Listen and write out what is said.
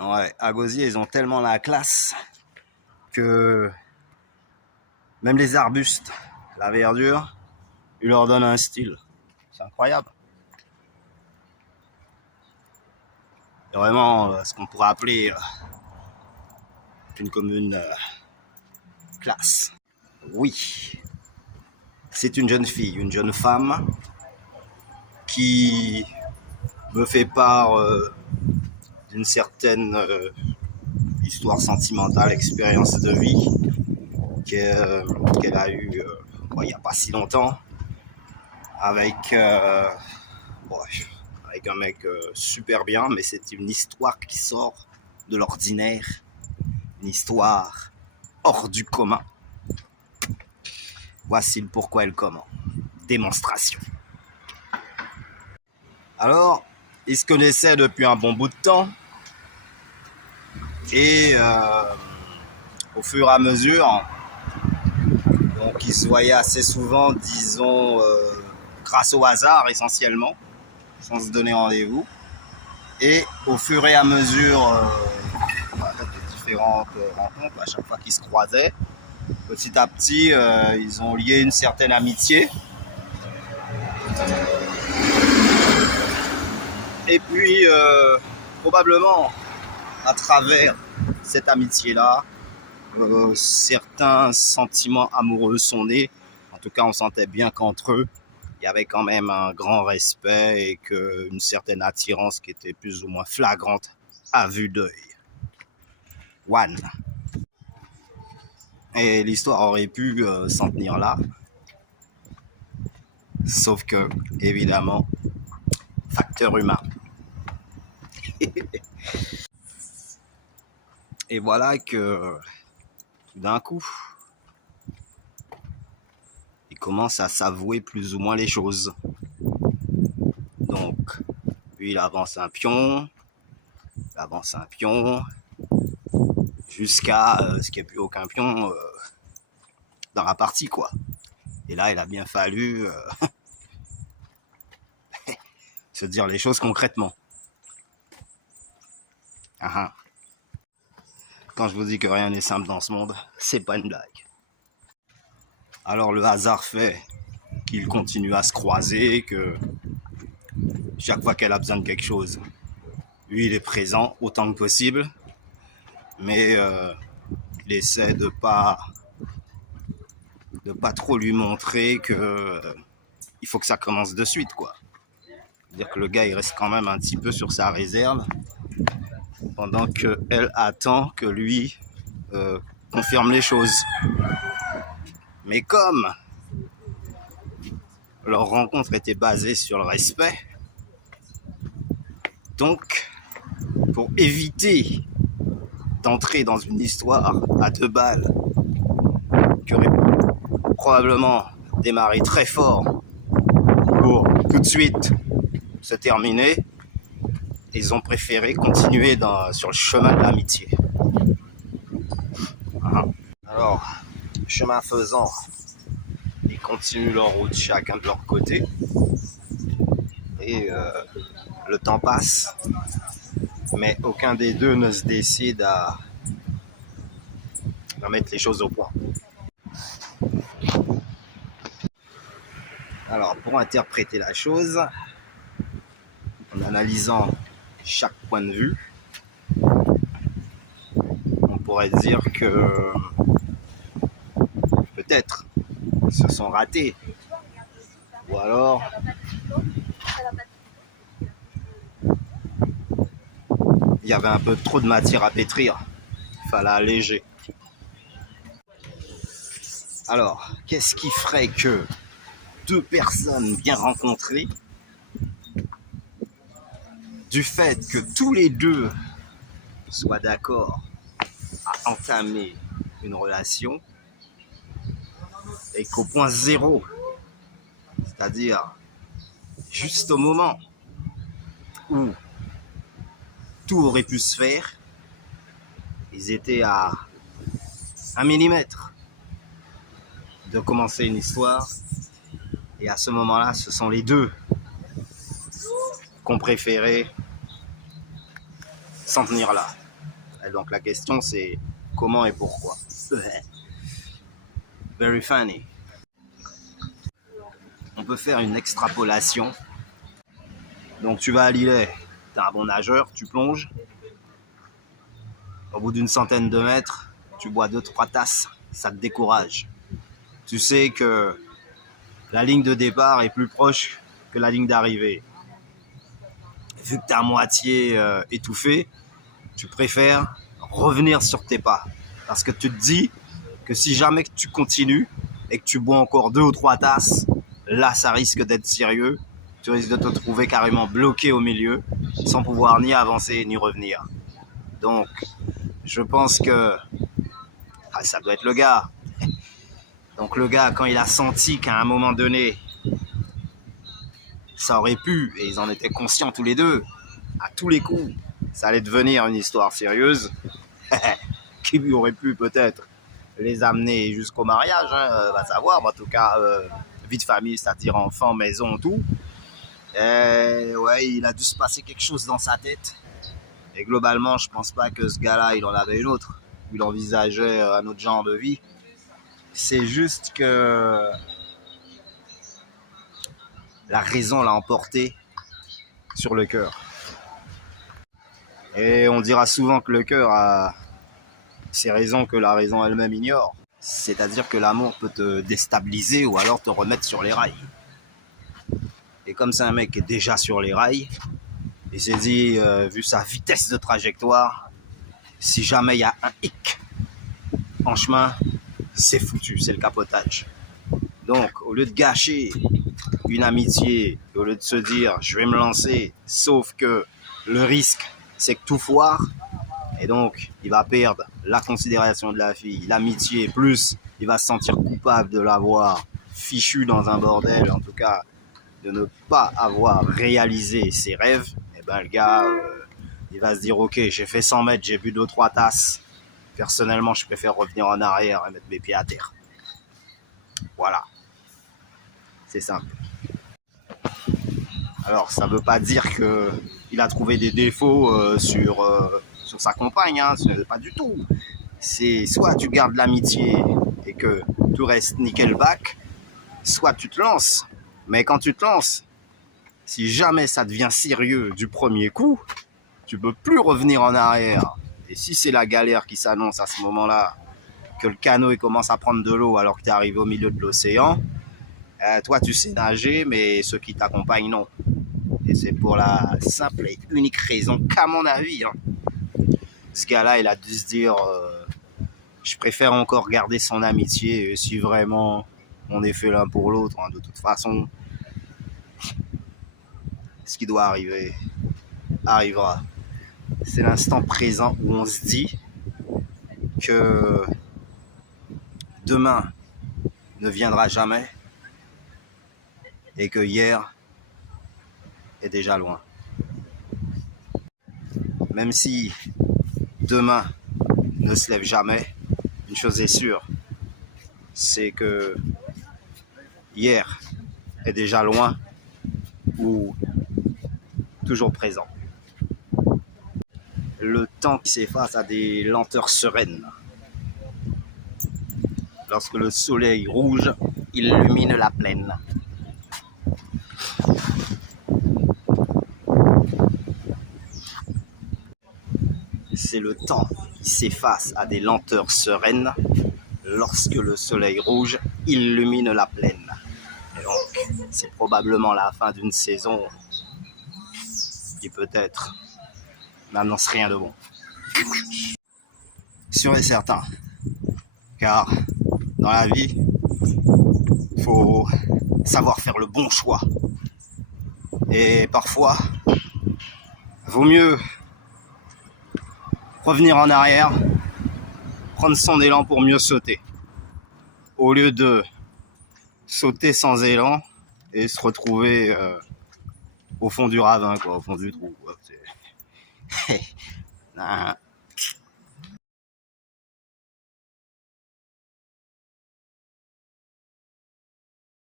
Ouais, à Gosier, ils ont tellement la classe que même les arbustes, la verdure, ils leur donnent un style. C'est incroyable. C'est vraiment ce qu'on pourrait appeler une commune classe. Oui, c'est une jeune fille, une jeune femme qui me fait part d'une certaine histoire sentimentale, expérience de vie qu'elle a eue il n'y a pas si longtemps avec, avec un mec super bien, mais c'est une histoire qui sort de l'ordinaire, une histoire hors du commun. Voici le pourquoi et le comment. Démonstration. Alors, ils se connaissaient depuis un bon bout de temps et au fur et à mesure, donc ils se voyaient assez souvent, disons, grâce au hasard essentiellement, sans se donner rendez-vous. Et au fur et à mesure de différentes rencontres, à chaque fois qu'ils se croisaient, petit à petit, ils ont lié une certaine amitié. Et puis, probablement, à travers cette amitié-là, certains sentiments amoureux sont nés. En tout cas, on sentait bien qu'entre eux, il y avait quand même un grand respect et une certaine attirance qui était plus ou moins flagrante à vue d'œil. One. Et l'histoire aurait pu s'en tenir là. Sauf que, évidemment, facteur humain. Et voilà que, tout d'un coup, il commence à s'avouer plus ou moins les choses. Donc, lui, il avance un pion, jusqu'à ce qu'il n'y ait plus aucun pion dans la partie, quoi. Et là, il a bien fallu se dire les choses concrètement. Quand je vous dis que rien n'est simple dans ce monde, c'est pas une blague. Alors le hasard fait qu'ils continuent à se croiser, que chaque fois qu'elle a besoin de quelque chose, lui il est présent autant que possible, mais il essaie de pas trop lui montrer que il faut que ça commence de suite, quoi. C'est-à-dire que le gars il reste quand même un petit peu sur sa réserve pendant qu'elle attend que lui confirme les choses. Mais comme leur rencontre était basée sur le respect, donc pour éviter d'entrer dans une histoire à deux balles qui aurait probablement démarré très fort pour tout de suite se terminer, ils ont préféré continuer sur le chemin de l'amitié. Alors, chemin faisant, ils continuent leur route chacun de leur côté et le temps passe, mais aucun des deux ne se décide à mettre les choses au point. Alors, pour interpréter la chose, en analysant chaque point de vue, on pourrait dire que peut-être ils se sont ratés, ou alors il y avait un peu trop de matière à pétrir, il fallait alléger. Alors, qu'est-ce qui ferait que deux personnes bien rencontrées, du fait que tous les deux soient d'accord à entamer une relation, et qu'au point zéro, c'est-à-dire juste au moment où tout aurait pu se faire, ils étaient à 1 millimètre de commencer une histoire, et à ce moment-là, ce sont les deux qu'on préférait s'en tenir là. Et donc la question c'est comment et pourquoi. Very funny. On peut faire une extrapolation. Donc tu vas à l'îlet, tu es un bon nageur, tu plonges. Au bout d'une centaine de mètres, tu bois 2-3 tasses, ça te décourage. Tu sais que la ligne de départ est plus proche que la ligne d'arrivée. Vu que tu es à moitié étouffé, tu préfères revenir sur tes pas. Parce que tu te dis que si jamais tu continues et que tu bois encore 2 ou 3 tasses, là ça risque d'être sérieux. Tu risques de te trouver carrément bloqué au milieu, sans pouvoir ni avancer ni revenir. Donc, je pense que ça doit être le gars. Donc le gars, quand il a senti qu'à un moment donné, ça aurait pu, et ils en étaient conscients tous les deux, à tous les coups, ça allait devenir une histoire sérieuse, qui lui aurait pu peut-être les amener jusqu'au mariage, hein, va savoir, en tout cas, vie de famille, c'est-à-dire enfant, maison, tout. Et ouais, il a dû se passer quelque chose dans sa tête. Et globalement, je pense pas que ce gars-là, il en avait une autre. Il envisageait un autre genre de vie. C'est juste que la raison l'a emporté sur le cœur. Et on dira souvent que le cœur a ces raisons que la raison elle-même ignore. C'est-à-dire que l'amour peut te déstabiliser ou alors te remettre sur les rails. Et comme c'est un mec qui est déjà sur les rails, il s'est dit, vu sa vitesse de trajectoire, si jamais il y a un hic en chemin, c'est foutu, c'est le capotage. Donc, au lieu de gâcher une amitié, au lieu de se dire, je vais me lancer, sauf que le risque, c'est que tout foire, et donc, il va perdre la considération de la fille, l'amitié, plus il va se sentir coupable de l'avoir fichu dans un bordel, en tout cas, de ne pas avoir réalisé ses rêves. Et ben le gars, il va se dire, ok, j'ai fait 100 mètres, j'ai bu 2-3 tasses. Personnellement, je préfère revenir en arrière et mettre mes pieds à terre. Voilà. C'est simple. Alors, ça ne veut pas dire qu'il a trouvé des défauts sur sa compagne, hein. Pas du tout. C'est soit tu gardes l'amitié et que tout reste nickelback, soit tu te lances. Mais quand tu te lances, si jamais ça devient sérieux du premier coup, tu ne peux plus revenir en arrière. Et si c'est la galère qui s'annonce à ce moment-là, que le canot il commence à prendre de l'eau alors que tu es arrivé au milieu de l'océan, toi tu sais nager, mais ceux qui t'accompagnent non. Et c'est pour la simple et unique raison qu'à mon avis, hein, ce gars-là il a dû se dire je préfère encore garder son amitié si vraiment on est fait l'un pour l'autre, hein, de toute façon. Ce qui doit arriver arrivera. C'est l'instant présent où on se dit que demain ne viendra jamais et que hier est déjà loin. Même si demain ne se lève jamais, une chose est sûre, c'est que hier est déjà loin ou toujours présent. Le temps qui s'efface à des lenteurs sereines. Lorsque le soleil rouge illumine la plaine. C'est le temps qui s'efface à des lenteurs sereines lorsque le soleil rouge illumine la plaine. Et donc, c'est probablement la fin d'une saison qui peut-être n'annonce rien de bon. Sûr et certain, car dans la vie, il faut savoir faire le bon choix. Et parfois, vaut mieux revenir en arrière, prendre son élan pour mieux sauter, au lieu de sauter sans élan et se retrouver au fond du ravin, quoi, au fond du trou, quoi.